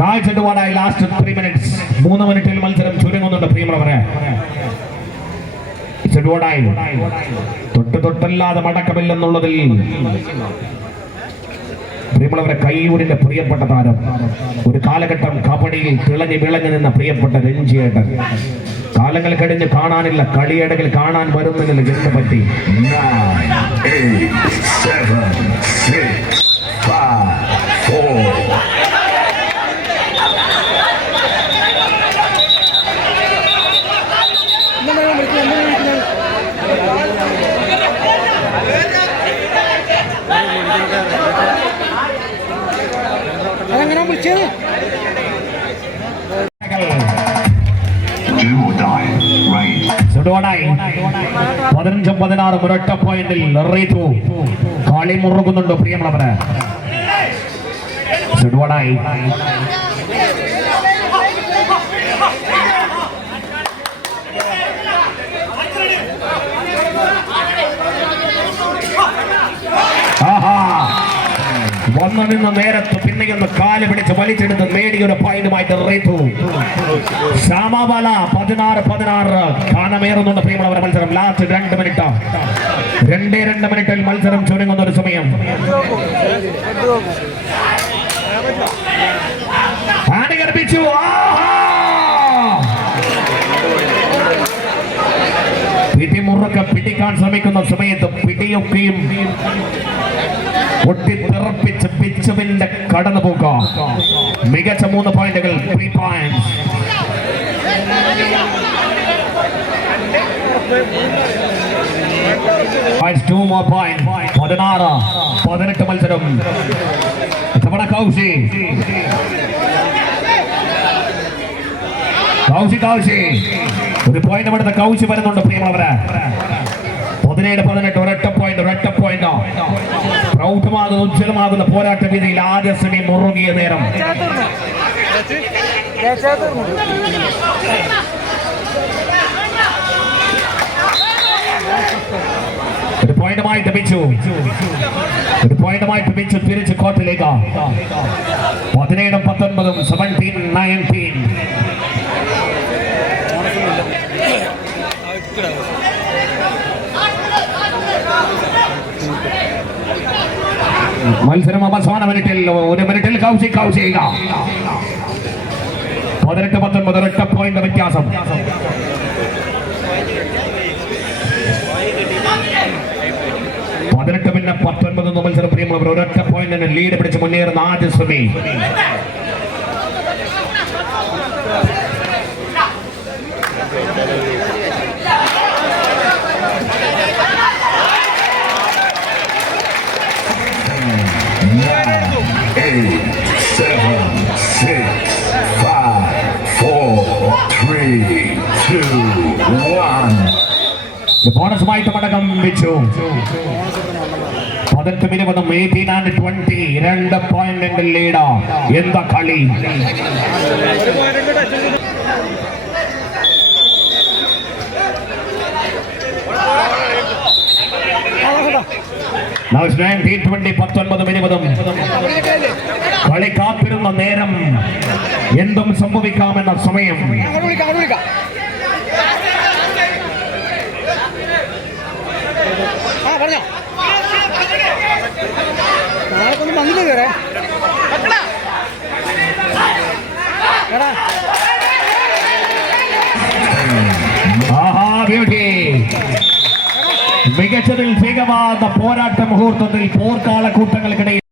നാഴ്ചടുവാനായി last three minutes മൂന്ന് മിനിറ്റിൽ മത്സരം ചുരുങ്ങുന്നുണ്ട് പ്രിയമുള്ളവരെ. ചെടുവാടായി തൊട്ട് തൊട്ടല്ലാതെ മടക്കമില്ലെന്നുള്ളതിൽ പ്രിയമുള്ളവരെ കൈയൂരിന്റെ പ്രിയപ്പെട്ട താരം. ഒരു കാലഘട്ടം കബഡിയിൽ തിളങ്ങി വിളങ്ങി നിന്ന പ്രിയപ്പെട്ട രഞ്ജിയേട്ടൻ. കാലങ്ങൾ കഴിഞ്ഞ് കാണാനില്ല കളിയിടകൾ കാണാൻ വരുന്നില്ല എന്ത് പറ്റി അതെങ്ങനെ വിളിച്ചത്? പതിനഞ്ചും പതിനാറും ഒരൊറ്റ പോയിന്റിൽ റീതു കളി മുറുകുന്നുണ്ട് പ്രിയമുള്ളവര്. ചുടുവാടായി ആഹാ. വന്നു നിന്ന് നേരത്ത് പിന്നെയൊന്ന് കാൽ പിടിച്ച് വലിച്ചെടുത്ത് നേടിയൊരു പോയിന്റുമായിട്ട് റീതു ശ്യാമബാല പതിനാറ് പതിനാറ്. കാണമേറുന്നുണ്ട് പ്രിയമുള്ളവരെ മത്സരം ലാസ്റ്റ് രണ്ട് മിനിറ്റ് രണ്ടേ രണ്ട് മിനിറ്റിൽ മത്സരം ചുരുങ്ങുന്ന ഒരു സമയം. ആണി കർപ്പിച്ചു ആഹാ! പിടിക്കാൻ ശ്രമിക്കുന്ന സമയത്ത് പിടിയൊക്കെയും പൊട്ടിത്തെറപ്പിച്ച് പിച്ചുവിന്റെ കടന്നു പോക്കാം മികച്ച മൂന്ന് പോയിന്റുകൾ ത്രീ പോയിന്റ് പതിനാറ് പതിനെട്ട് മത്സരം. കൗശി. കൗശി കൗശി. ഒരു പോയിന്റ് എടുത്ത കൗശി വരുന്നുണ്ട് പ്രിയമുള്ളവരെ. പതിനേഴ് പതിനെട്ട് ഒരൊറ്റ പോയിന്റ് ഒരൊറ്റ പോയിന്റ് പ്രൗഢമാകുന്ന ഉജ്ജ്വലമാകുന്ന പോരാട്ട രീതിയിൽ. ആദ്യ സെമി മുറുകിയ നേരം. ഒരു പോയിന്റുമായി തിരിച്ച് കോർട്ടിലേക്ക് പതിനേഴും പത്തൊൻപതും സെവന്റീൻ നയന്റീൻ മത്സരം അവസാന മിനിറ്റിൽ. ഒരു മിനിറ്റിൽ കൗശിക് കൗശിക പതിനെട്ട് പത്തൊൻപത് ഒരൊറ്റ പോയിന്റ് വ്യത്യാസം. പതിനെട്ട് പിന്നെ പത്തൊൻപത് മത്സരം പ്രിയമുള്ളവർ ഒരൊറ്റ പോയിന്റിന് ലീഡ് പിടിച്ച് മുന്നേറുന്ന ആദ്യ ശ്രമി Nine, ബോണസുമായിട്ട് മടക്കം വെച്ചു എന്താ കളി? കളി കാത്തിരുന്ന നേരം എന്തും സംഭവിക്കാമെന്ന സമയം. ആ പറഞ്ഞോ. നാളെക്കൊന്നും വന്നില്ല കയറേ എടാ. മികച്ചതിൽ വേഗമാർന്ന പോരാട്ട മുഹൂർത്തത്തിൽ കൂട്ടങ്ങൾക്കിടയിൽ